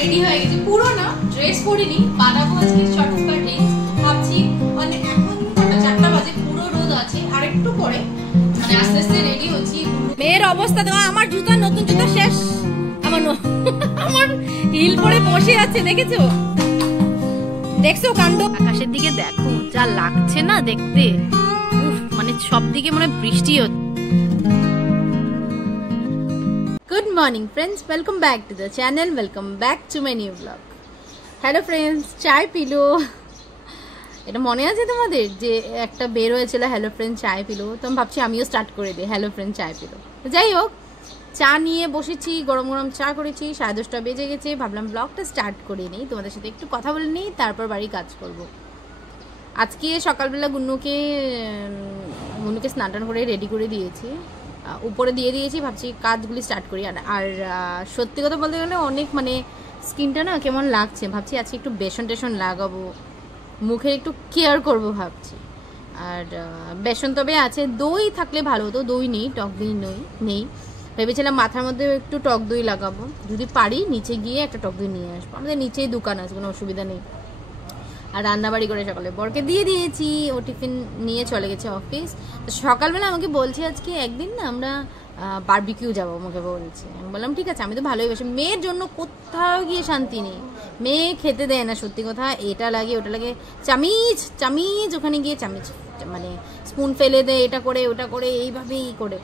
Ready হয়ে গেছি, পুরো না ড্রেস পরিনি, বানাবো আজকে শর্টকাট রিলস। ভাবছি মানে এখন 4টা বাজে, পুরো রোদ আছে, আর একটু পরে মানে আস্তে আস্তে রেডি হচ্ছি। মেয়ের অবস্থা তো, আমার জুতা, নতুন জুতা শেষ, আমার আমার হিল পরে বসে আছে, দেখেছো? দেখছো কাণ্ড? আকাশের দিকে দেখো, যা লাগছে না দেখতে, মানে সব দিকে মনে বৃষ্টি হচ্ছে। Good morning friends, welcome back to the channel, welcome back to my new blog. Hello friends, চায় পিলো? এটা মনে আছে তোমাদের যে একটা বের হয়েছিল হ্যালো ফ্রেন্ড চায় পিলো? তো আমি ভাবছি আমিও স্টার্ট করে দিই হ্যালো ফ্রেন্ড চায় পিলো। যাই হোক, চা নিয়ে বসেছি, গরম গরম চা করেছি, 10:30 বেজে গেছে। ভাবলাম ব্লগটা স্টার্ট করে নিই, তোমাদের সাথে একটু কথা বলে নিই, তারপর বাড়ি কাজ করব। আজকে সকালবেলা গুন্নুকে স্নান টান করে রেডি করে দিয়েছি, উপরে দিয়ে দিয়েছি। ভাবছি কাজগুলি স্টার্ট করি। আর সত্যি কথা বলতে গেলে অনেক মানে স্কিনটা না কেমন লাগছে, ভাবছি আজকে একটু বেসন টেসন লাগাবো, মুখে একটু কেয়ার করব ভাবছি। আর বেসন তবে আছে, দই থাকলে ভালো হতো, দই নেই, টক দই নেই। ভেবেছিলাম মাথার মধ্যে একটু টক দই লাগাবো, যদি পারি নিচে গিয়ে একটা টক দই নিয়ে আসবো। আমাদের নিচেই দোকান আছে, কোনো অসুবিধা নেই। আর রান্নাবাড়ি করে সকালে বরকে দিয়ে দিয়েছি, ও টিফিন নিয়ে চলে গেছে অফিস। তো সকালবেলা আমাকে বলছে আজকে একদিন না আমরা বারবিকিউ যাবো, আমাকে বলছে। আমি বললাম ঠিক আছে, আমি তো ভালোই বাসি। মেয়ের জন্য কোথাও গিয়ে শান্তি নেই, মেয়ে খেতে দেয় না, সত্যি কথা। এটা লাগে ওটা লাগে, চামিচ ওখানে গিয়ে চামিচ মানে স্পুন ফেলে দেয়, এটা করে ওটা করে, এইভাবেই করে।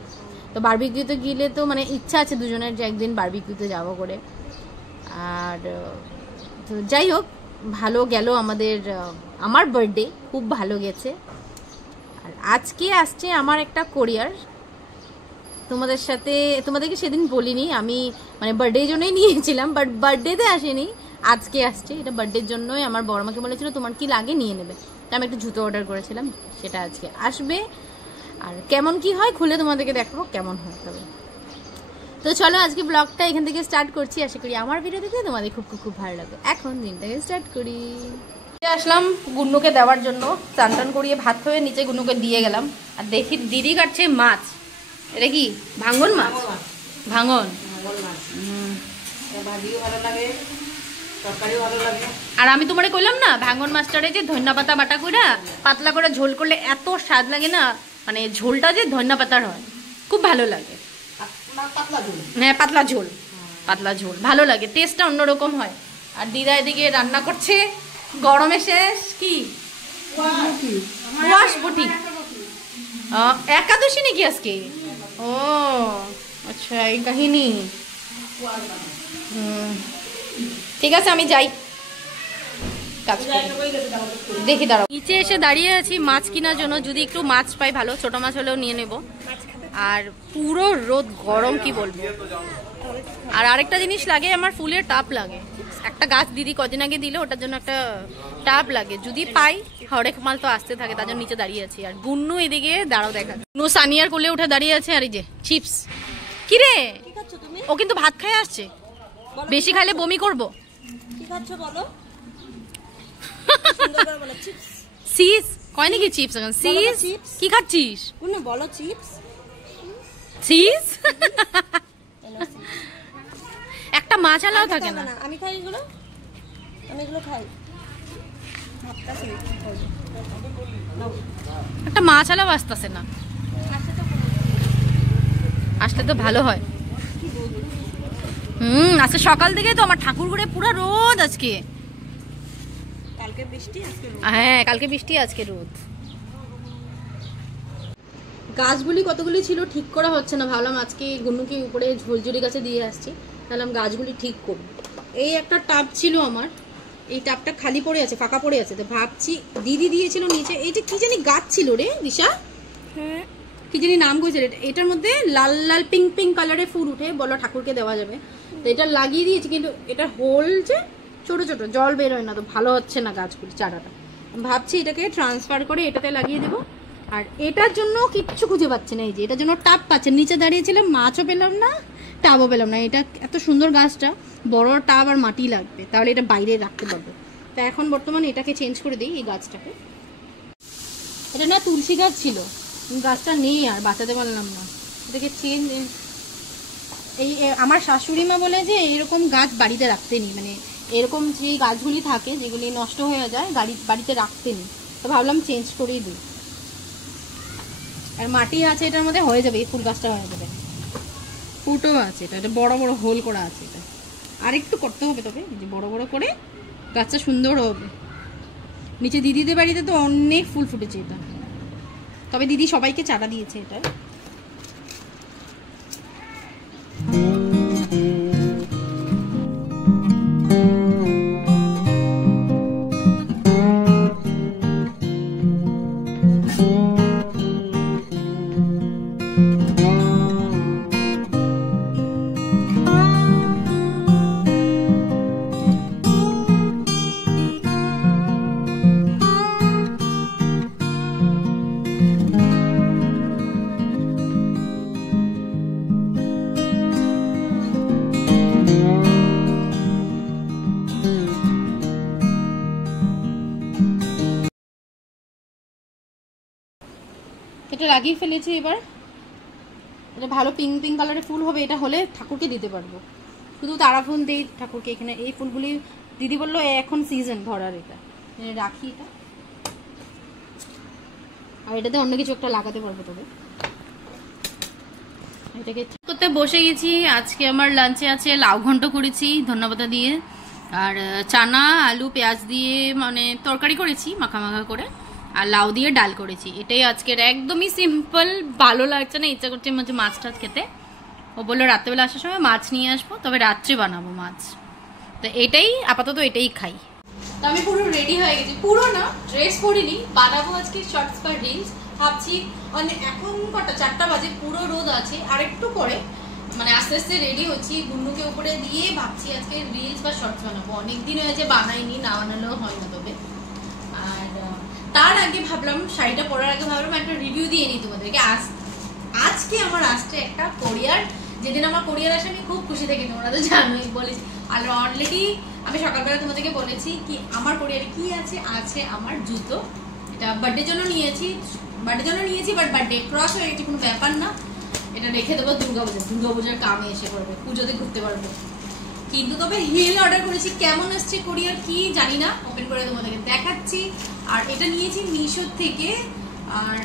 তো বারবিকিউতে গেলে তো মানে ইচ্ছা আছে দুজনের যে একদিন বারবিকিউতে যাবো করে। আর তো যাই হোক, ভালো গেল আমার বার্থডে, খুব ভালো গেছে। আর আজকে আসছে আমার একটা কোরিয়ার, তোমাদেরকে সেদিন বলিনি, আমি মানে বার্থডের জন্যই নিয়েছিলাম, বাট বার্থডেতে আসেনি, আজকে আসছে। এটা বার্থডের জন্যই আমার বড় মাকে বলেছিল তোমার কি লাগে নিয়ে নেবে, তো আমি একটা জুতো অর্ডার করেছিলাম, সেটা আজকে আসবে। আর কেমন কি হয় খুলে তোমাদেরকে দেখাবো কেমন হয়। তবে তো চলো আজকে ব্লগটা এখান থেকে স্টার্ট করছি, আশা করি আমার ভিডিও দেখে তোমাদের খুব খুব খুব ভালো লাগবে। এখন দিনটাকে স্টার্ট করি। আসলাম গুন্নুকে দেওয়ার জন্য, চান টান করিয়ে ভাত হয়ে নিচে গুন্নুকে দিয়ে গেলাম। আর দেখি দিদি কাটছে মাছ, এটা কি ভাঙন মাছ? ভাঙন। আর আমি তোমারে কইলাম না, ভাঙন মাছটারে যে ধনিয়া পাতা বাটা কইরা পাতলা করে ঝোল করলে এত স্বাদ লাগে না, মানে ঝোলটা যে ধনিয়া পাতার হয়, খুব ভালো লাগে। হ্যাঁ, পাতলা ঝোল ভালো লাগে, টেস্টটা অন্যরকম হয়। আর দিদা এদিকে রান্না করছে, গরমে শেষ কি বটি, একাদশী নাকি আজকে? ও আচ্ছা, এই কাহিনী। ঠিক আছে, আমি যাই কাজ করি। দেখি দাঁড়াও, নিচে এসে দাঁড়িয়ে আছি মাছ কেনার জন্য, যদি একটু মাছ পাই ভালো, ছোট মাছ হলেও নিয়ে নেব। আর পুরো রোদ, গরম কি বলবো। আর আরেকটা জিনিস লাগে, আমার ফুলের টাব লাগে, একটা গাছ দিদি কদিন আগে দিলে, ওটার জন্য একটা টাব লাগে, যদি পাই। হরেক মাল তো আসতে থাকে, তার জন্য নিচে দাঁড়িয়ে আছি। আর গুন্নু এদিকে দাঁড়াও দেখা, গুন্নু সানিয়ার কোলে উঠে দাঁড়িয়ে আছে। আর এই যে চিপস, কি রে ও কিন্তু ভাত খায় আসছে, বেশি খাইলে বমি করবো। সিস কয় নাকি চিপস? এখন সিস কি খাচ্ছিস? বলো চিপস সিস। একটা মাছ আলাও থাকে না। আমি খাই এগুলো, আমি এগুলো খাই। একটা মাছ আলাও আসতেছে না, আসলে তো ভালো হয়। আজকে সকাল থেকে তো আমার ঠাকুরগুড়ে পুরো রোদ আজকে। কালকে বৃষ্টি, হ্যাঁ কালকে বৃষ্টি, আজকে রোদ। গাছগুলি কতগুলি ছিল ঠিক করা হচ্ছে না, ভাবলাম আজকে গুন্নুকে উপরে ঝোলঝুরি গাছে দিয়ে আসছি, ভাবলাম গাছগুলি ঠিক করব। এই একটা টাব ছিল আমার, এই টাবটা খালি পড়ে আছে, ফাঁকা পড়ে আছে, তো ভাবছি দিদি দিয়েছিল নিচে। এইটা কি জানি গাছ ছিল রে দিশা? হ্যাঁ, কি জানি নাম কইছে, এটার মধ্যে লাল লাল পিঙ্ক পিঙ্ক কালারের ফুল উঠে, বলো ঠাকুরকে দেওয়া যাবে, তো এটা লাগিয়ে দিয়েছি। কিন্তু এটা হোল যে ছোট ছোট, জল বের হয় না, তো ভালো হচ্ছে না গাছগুলি, চারাটা। ভাবছি এটাকে ট্রান্সফার করে এটাতে লাগিয়ে দেবো। আর এটার জন্য কিচ্ছু খুঁজে পাচ্ছে না, এই যে এটার জন্য টাব পাচ্ছে, নিচে দাঁড়িয়েছিলাম, মাছও পেলাম না, টাবও পেলাম না। এটা এত সুন্দর গাছটা, বড় টাব আর মাটি লাগবে, তাহলে এটা বাইরে রাখতে পারবো। তো এখন বর্তমানে এটাকে চেঞ্জ করে দিই, এই গাছটাকে। এটা না তুলসী গাছ ছিল, গাছটা নেই, আর বাঁচাতে পারলাম না, এটাকে চেঞ্জ। এই আমার শাশুড়ি মা বলে যে এরকম গাছ বাড়িতে রাখতে নি, মানে এরকম যে গাছগুলি থাকে যেগুলি নষ্ট হয়ে যায় বাড়িতে রাখতে নি। তো ভাবলাম চেঞ্জ করেই দিই। আর মাটি আছে এটার মধ্যে, হয়ে যাবে, এই ফুল গাছটা হয়ে যাবে। ফুটো আছে, এটা বড় বড় হোল করা আছে। এটা আর একটু করতে হবে, তবে বড় বড় করে গাছটা সুন্দর হবে। নিচে দিদিদের বাড়িতে তো অনেক ফুল ফুটেছে এটা, তবে দিদি সবাইকে চারা দিয়েছে এটা। এটা লাগিয়ে ফেলেছি। এবার এটা ভালো পিঙ্ক পিঙ্ক কালারের ফুল হবে। এটা হলে ঠাকুরকে দিতে পারবো। শুধু তারা ফুল দেই ঠাকুরকে। এখানে এই ফুলগুলি দিদি বললো এখন সিজন ধরার, এটা রাখি। এটা আর এটাতে অন্য কিছু একটা লাগাতে পারবো। তবে এটাকে করতে বসে গেছি। আজকে আমার লাঞ্চে আছে লাউ ঘন্ট করেছি ধন্যবাদ দিয়ে, আর চানা আলু পেঁয়াজ দিয়ে মানে তরকারি করেছি মাখা মাখা করে, আর লাউ দিয়ে ডাল করেছি। এটাই আজকের, একদমই সিম্পল। ভালো লাগছে না, ইচ্ছা করছে মাছ টাছ খেতে। ও বললো রাত্রেবেলা আসার সময় মাছ নিয়ে আসবো, তবে রাত্রে বানাবো মাছ। তো এটাই আপাতত, এটাই খাই। তো আমি পুরো রেডি হয়ে গেছি, পুরো না, ড্রেস পরিনি, বানাবো আজকে শর্টস বা রিলস। ভাবছি মানে এখন কটা 4টা বাজে, পুরো রোদ আছে, আর একটু পরে মানে আস্তে আস্তে রেডি হচ্ছি। গুন্নুকে উপরে দিয়ে ভাবছি আজকে রিলস বা শর্টস বানাবো। অনেকদিন হয়েছে বানাইনি, না বানালেও হয় না। তবে আর তার আগে ভাবলাম, শাড়িটা পরার আগে ভাবলাম একটা রিভিউ দিয়ে নিই তোমাদেরকে। আজকে আমার আসছে একটা কোরিয়ার। যেদিন আমার কোরিয়ার আসে আমি খুব খুশি থাকি, তোমরা তো জানোই, বলেছি। আর অলরেডি আমি সকালবেলা তোমাদেরকে বলেছি কি আমার কোরিয়ারে কি আছে আমার জুতো। এটা বার্থডের জন্য নিয়েছি, বাট বার্থডে ক্রস হয়ে গেছে, কোনো ব্যাপার না। এটা রেখে দেবো দুর্গাপূজার কামে এসে পড়বে, পুজোতে ঘুরতে পারবো। কিন্তু তবে হিল অর্ডার করেছি, কেমন আসছে কোরিয়ার কি জানি না, ওপেন করে তোমাদেরকে দেখাচ্ছি। আর এটা নিয়েছি মিশো থেকে, আর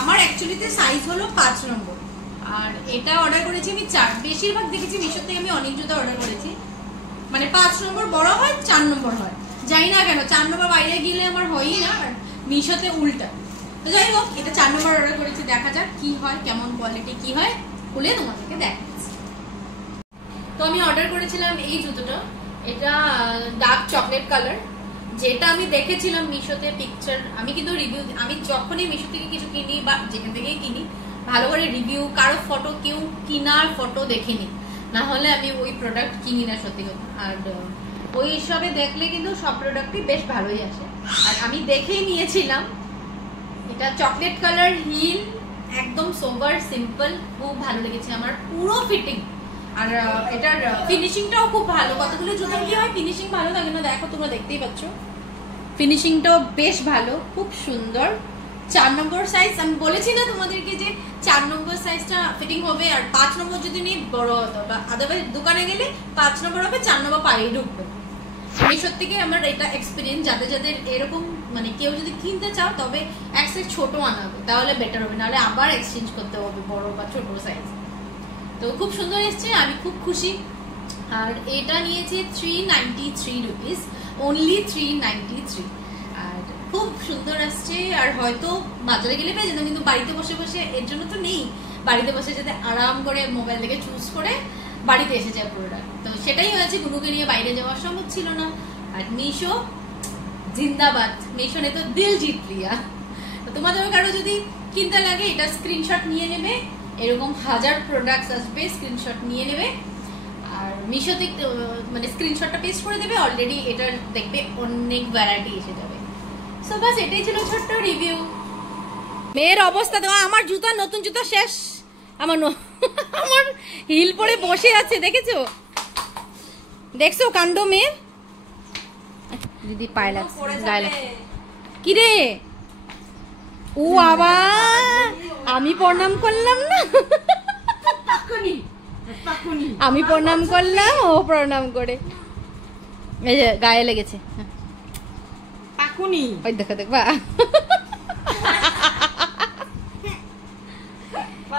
আমার অ্যাকচুয়ালিতে সাইজ হলো 5 নম্বর। আর এটা অর্ডার করেছি আমি 4। বেশিরভাগ দেখেছি মিশো থেকে আমি অনেক জুতো অর্ডার করেছি, মানে 5 নম্বর বড় হয়, 4 নম্বর হয়, জানি না কেন 4 নম্বর বাইরে গেলে আমার হয়ই না, আর মিশোতে উল্টা। তো যাই হোক, এটা 4 নম্বর অর্ডার করেছি, দেখা যাক কি হয়, কেমন কোয়ালিটি কি হয়, খুলে তোমাদেরকে দেখাচ্ছি। তো আমি অর্ডার করেছিলাম এই জুতোটা, এটা ডার্ক চকলেট কালার, যেটা আমি দেখেছিলাম মিশোতে পিকচার। আমি কিন্তু রিভিউ, আমি যখনই মিশো থেকে কিছু কিনি বা যেখান থেকে কিনি, ভালো করে রিভিউ, কারো ফটো, কেউ কিনার ফটো দেখিনি, না হলে আমি ওই প্রোডাক্ট কিনি না, সত্যি কথা। আর ওই সবে দেখলে কিন্তু সব প্রোডাক্টই বেশ ভালোই আসে। আর আমি দেখেই নিয়েছিলাম। এটা চকলেট কালার হিল, একদম সোবার সিম্পল, খুব ভালো লেগেছে আমার, পুরো ফিটিং। আর এটার ফিনিশিংটাও খুব ভালো। কতগুলো জুতো কি হয় ফিনিশিং ভালো থাকে না, দেখো তোমরা দেখতেই পাচ্ছ, ফিনিশিংটাও বেশ ভালো, খুব সুন্দর। 4 নম্বর সাইজ, আমি বলেছি না তোমাদেরকে যে 4 নম্বর সাইজটা ফিটিং হবে, আর 5 নম্বর যদি নিয়ে বড় হতো, বা আদারওয়াইজ দোকানে গেলে 5 নম্বর হবে, 4 নম্বর পায়ে ঢুকবে। আমি সত্যি আমার এটা এক্সপিরিয়েন্স, যাদের এরকম মানে কেউ যদি কিনতে চাও, তবে এক সাইজ ছোট আনাবে, তাহলে বেটার হবে, নাহলে আবার এক্সচেঞ্জ করতে হবে বড় বা ছোট সাইজ। তো খুব সুন্দর এসছে, আমি খুব খুশি। আর এটা নিয়েছে 393 রুপিস, অনলি 393। আর খুব সুন্দর আসছে। আর হয়তো বাজারে গেলে পেয়ে যেতাম, কিন্তু বাড়িতে বসে বসে, এর জন্য তো নেই, বাড়িতে বসে যাতে আরাম করে মোবাইল থেকে চুজ করে বাড়িতে এসে যায় প্রোডাক্ট। তো সেটাই হয়েছে, গুনুকে নিয়ে বাইরে যাওয়া সম্ভব ছিল না। আর মিশো জিন্দাবাদ, মিশো নে তো দিল জিত লিয়া। তো তোমাদের কারো যদি কিনতে লাগে, এটা স্ক্রিনশট নিয়ে নেবে, এরকম 1000 প্রোডাক্টস আসবে, স্ক্রিনশট নিয়ে নেবে। আর মিশোতে মানে স্ক্রিনশটটা পেস্ট করে দেবে, অলরেডি এটার দেখবে অনেক ভ্যারাইটি এসে যাবে। সো বাস এটাই ছিল ছোট্ট রিভিউ। মেয়ের অবস্থা তো, আমার জুতা, নতুন জুতা শেষ, আমার হিল পরে বসে আছে, দেখেছো? দেখছো কাণ্ড মেয়ের? দিদি পায়ে লাগছে, গায়ে লাগছে। কি রে, ও বাবা, আমি প্রণাম করলাম না। আমি প্রণাম করলাম, ও প্রণাম করে এই যে গায়ে লেগেছে। ওই দেখো দেখবা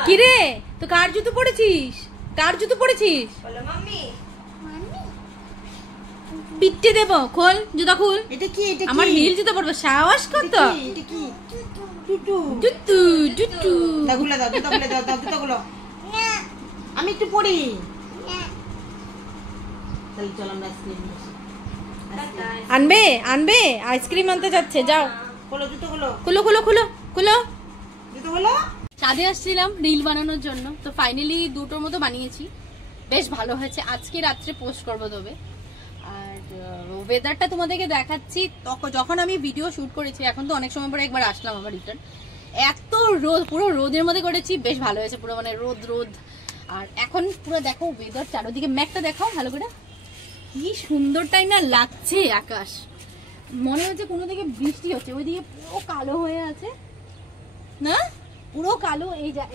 কিরে তো কার জুতো পড়েছিস? কার জুতো পড়েছিস? পিটে দেব। খোল জুতা, খুল। এটা কি? এটা আমার হিল জুতো পরবে, সাহস কত? এটা কি? জুতো জুতো জুতো দাগুলা দাও, জুতাগুলো দাও, দাও জুতাগুলো। না আমি একটু পড়ি। না তাহলে চল আমরা আইসক্রিম আনবে, আনবে আইসক্রিম আনতে যাচ্ছে। যাও খোলো জুতোগুলো, খুলো খুলো খুলো খুলো জুতোগুলো। ছাদে আসছিলাম রিল বানানোর জন্য, তো ফাইনালি দুটোর মতো বানিয়েছি, বেশ ভালো হয়েছে। আজকে রাত্রে পোস্ট করবো তবে। আর ওয়েদারটা তোমাদেরকে দেখাচ্ছি, যখন আমি ভিডিও শুট করেছি, এখন তো অনেক সময় পরে একবার আসলাম আবার রিটার্ন। এত রোদ, পুরো রোদের মধ্যে করেছি, বেশ ভালো হয়েছে, পুরো মানে রোদ রোদ। আর এখন পুরো দেখো ওয়েদার, চারোদিকে ম্যাপটা দেখাও ভালো করে, কি সুন্দরটাই না লাগছে আকাশ। মনে হচ্ছে কোনো দিকে বৃষ্টি হচ্ছে, ওইদিকে পুরো কালো হয়ে আছে না, পুরো কালো।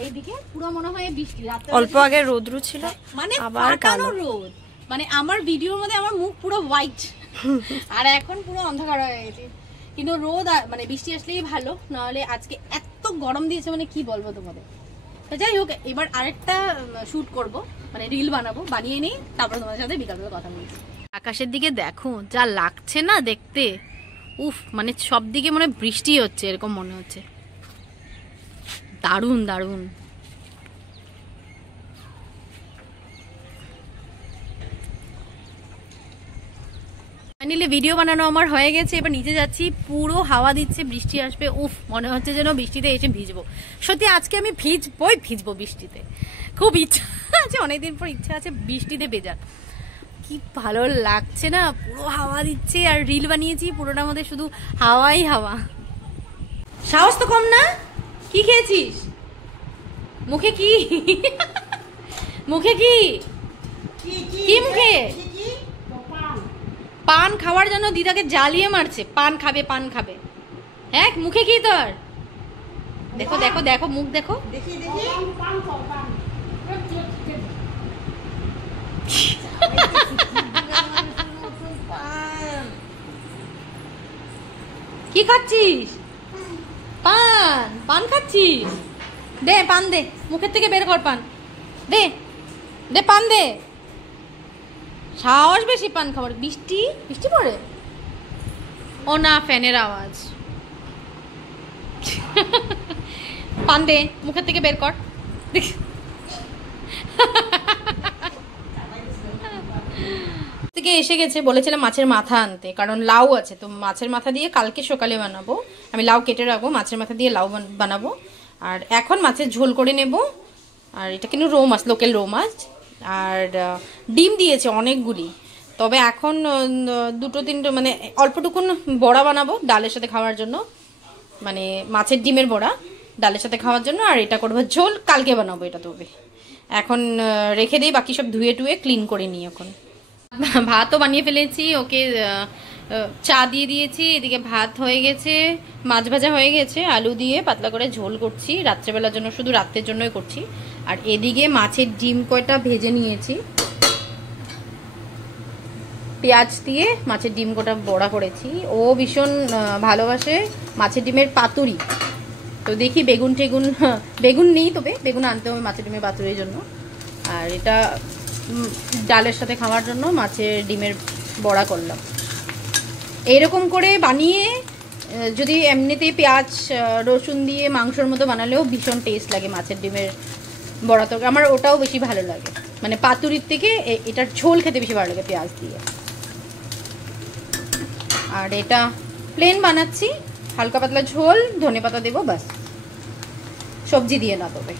এইদিকে পুরো মনে হয় বৃষ্টি। অল্প আগে রোদ্রু ছিল, মানে আবার কালো রোদ, মানে আমার ভিডিওর মধ্যে আমার মুখ পুরো হোয়াইট আর এখন পুরো অন্ধকার হয়ে গেছে। কিন্তু রোদ মানে বৃষ্টি আসলেই ভালো, নাহলে আজকে এত গরম দিয়েছে মানে কি বলবো তোমাদের। তো যাই হোক, এবার আরেকটা শুট করব, মানে রিল বানাবো, বানিয়ে নিই, তারপর তোমাদের সাথে বিকালবেলা কথা বলছি। আকাশের দিকে দেখো যা লাগছে না দেখতে, উফ, মানে সব দিকে মনে বৃষ্টি হচ্ছে এরকম মনে হচ্ছে, দারুণ দারুণ। ফাইনালি ভিডিও বানানো আমার হয়ে গেছে, এবার নিচে যাচ্ছি, পুরো হাওয়া দিচ্ছে, বৃষ্টি আসবে, উফ, মনে হচ্ছে যেন বৃষ্টিতে এসে ভিজবো। সত্যি আজকে আমি ভিজবো বৃষ্টিতে, খুব ইচ্ছা আছে, অনেকদিন পর ইচ্ছা আছে বৃষ্টিতে ভেজার। কি ভালো লাগছে না, পুরো হাওয়া দিচ্ছে, আর রিল বানিয়েছি পুরোটার মধ্যে শুধু হাওয়াই হাওয়া। সাহস তো কম না, কি খেয়েছিস? মুখে কি? মুখে কি? কি মুখে? পান খাওয়ার জন্য দিদাকে জ্বালিয়ে মারছে, পান খাবে পান খাবে। হ্যাঁ মুখে কি তোর? দেখো দেখো দেখো মুখ দেখো, দেখি দেখি। কি খাচ্ছিস? পান, পান খাচ্ছিস? দে পান দে, মুখের থেকে বের কর পান, দে দে পান দে। সাহস বেশি পান খাবার। বৃষ্টি বৃষ্টি পড়ে, ও না ফ্যানের আওয়াজ। পান দে, মুখের থেকে বের কর। থেকে এসে গেছে, বলেছিলাম মাছের মাথা আনতে, কারণ লাউ আছে, তো মাছের মাথা দিয়ে কালকে সকালে বানাবো। আমি লাউ কেটে রাখবো, মাছের মাথা দিয়ে লাউ বানাবো। আর এখন মাছের ঝোল করে নেব। আর এটা কিন্তু রৌ মাছ, লোকাল রৌ মাছ। আর ডিম দিয়েছে অনেকগুলি, তবে এখন দুটো তিনটে মানে অল্পটুকুন বড়া বানাবো ডালের সাথে খাওয়ার জন্য, মানে মাছের ডিমের বড়া ডালের সাথে খাওয়ার জন্য। আর এটা করবো ঝোল, কালকে বানাবো এটা। তবে এখন রেখে দিই, বাকি সব ধুয়ে টুয়ে ক্লিন করে নিই। এখন ভাতও বানিয়ে ফেলেছি, ওকে চা দিয়ে দিয়েছি, এদিকে ভাত হয়ে গেছে, মাছ ভাজা হয়ে গেছে, আলু দিয়ে পাতলা করে ঝোল করছি, রাত্রেবেলার জন্য, শুধু রাত্রের জন্যই করছি। আর এদিকে মাছের ডিম কয়টা ভেজে নিয়েছি, পেঁয়াজ দিয়ে মাছের ডিম কটা বড়া করেছি। ও ভীষণ ভালোবাসে মাছের ডিমের পাতুরি, তো দেখি বেগুন টেগুন, বেগুন নেই, তবে বেগুন আনতে হবে মাছের ডিমের পাতুরির জন্য। আর এটা ডালের সাথে খাওয়ার জন্য মাছের ডিমের বড়া করলাম। এইরকম করে বানিয়ে যদি এমনিতে পেঁয়াজ রসুন দিয়ে মাংসর মতো বানালেও ভীষণ টেস্ট লাগে মাছের ডিমের বড়া। তো আমার ওটাও বেশি ভালো লাগে, মানে পাতুরির থেকে এটার ঝোল খেতে বেশি ভালো লাগে পেঁয়াজ দিয়ে। আর এটা প্লেন বানাচ্ছি, হালকা পাতলা ঝোল, ধনেপাতা দেবো, বাস, সবজি দিয়ে না তবে।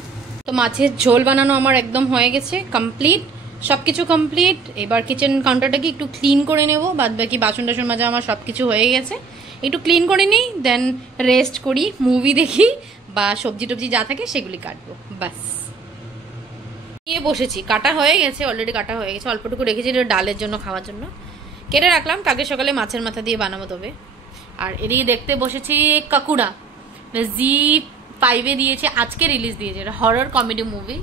তো মাছের ঝোল বানানো আমার একদম হয়ে গেছে, কমপ্লিট, সব কিছু কমপ্লিট। এবার কিচেন কাউন্টারটাকে একটু ক্লিন করে নেব, বাদ বাকি বাসন টাসন মাজা আমার সব কিছু হয়ে গেছে, একটু ক্লিন করে নিই, দেন রেস্ট করি, মুভি দেখি, বা সবজি টবজি যা থাকে সেগুলি কাটবো, বাস। নিয়ে বসেছি, কাটা হয়ে গেছে, অলরেডি কাটা হয়ে গেছে, অল্পটুকু রেখেছি ডালের জন্য, খাওয়ার জন্য কেটে রাখলাম, কালকে সকালে মাছের মাথা দিয়ে বানাবো তবে। আর এদিকে দেখতে বসেছি কাকুড়া, জি 5-এ দিয়েছে, আজকে রিলিজ দিয়েছে, এটা হরর কমেডি মুভি,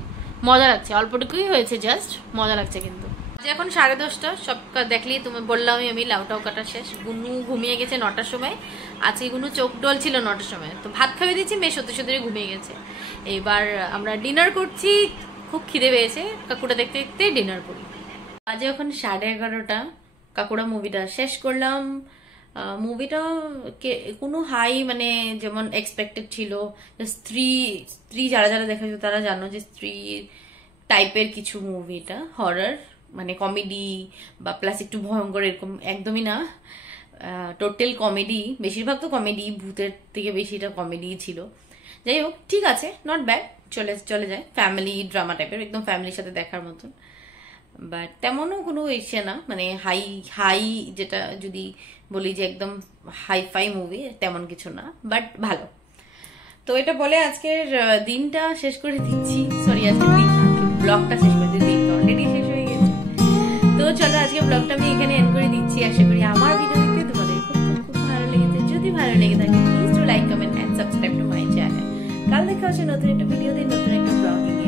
মজা লাগছে, অল্পটুকুই হয়েছে, জাস্ট মজা লাগছে। কিন্তু এখন 10:30, সব দেখলেই তুমি বললামই আমি, লাউটাও কাটা শেষ। গুনু ঘুমিয়ে গেছে 9টার সময়, আজকে গুনু চোখ ডল ছিল 9টার সময়, তো ভাত খাইয়ে দিচ্ছি, মেয়ে সত্যি সত্যি ঘুমিয়ে গেছে। এইবার আমরা ডিনার করছি, খুব খিদে পেয়েছে, কাকুটা দেখতে দেখতে ডিনার করি। আজ এখন 11:30, কাকুরা মুভিটা শেষ করলাম। মুভিটা কোনো হাই মানে যেমন এক্সপেক্টেড ছিল, স্ত্রী স্ত্রী যারা যারা দেখেছো তারা জানো যে স্ত্রী টাইপের কিছু মুভি, এটা হরর মানে কমেডি বা প্লাস একটু ভয়ঙ্কর, এরকম একদমই না, টোটাল কমেডি, বেশিরভাগ তো কমেডি, ভূতের থেকে বেশিটা কমেডি ছিল। যাই হোক, ঠিক আছে, নট ব্যাড, চলে যায়, ফ্যামিলি ড্রামা টাইপের, একদম ফ্যামিলির সাথে দেখার মতন। বাট তেমনও কোনো ইচ্ছে না, মানে হাই হাই যেটা যদি বলি যে একদম হাই ফাই মুভি তেমন কিছু না, বাট ভালো। তো এটা বলে আজকের দিনটা শেষ করে দিচ্ছি, সরি আজকের দিন না, ব্লগটা শেষ করে দিচ্ছি, দিন অলরেডি শেষ হয়ে গেছে। তো চলো আজকে ব্লগটা আমি এখানে এন্ড করে দিচ্ছি। আশা করি আমার ভিডিও দেখতে তোমাদের খুব খুব খুব ভালো লেগেছে। যদি ভালো লেগে থাকে please do like, comment and subscribe to my channel. কাল দেখা হচ্ছে নতুন একটা ভিডিওতে, নতুন একটা ব্লগে।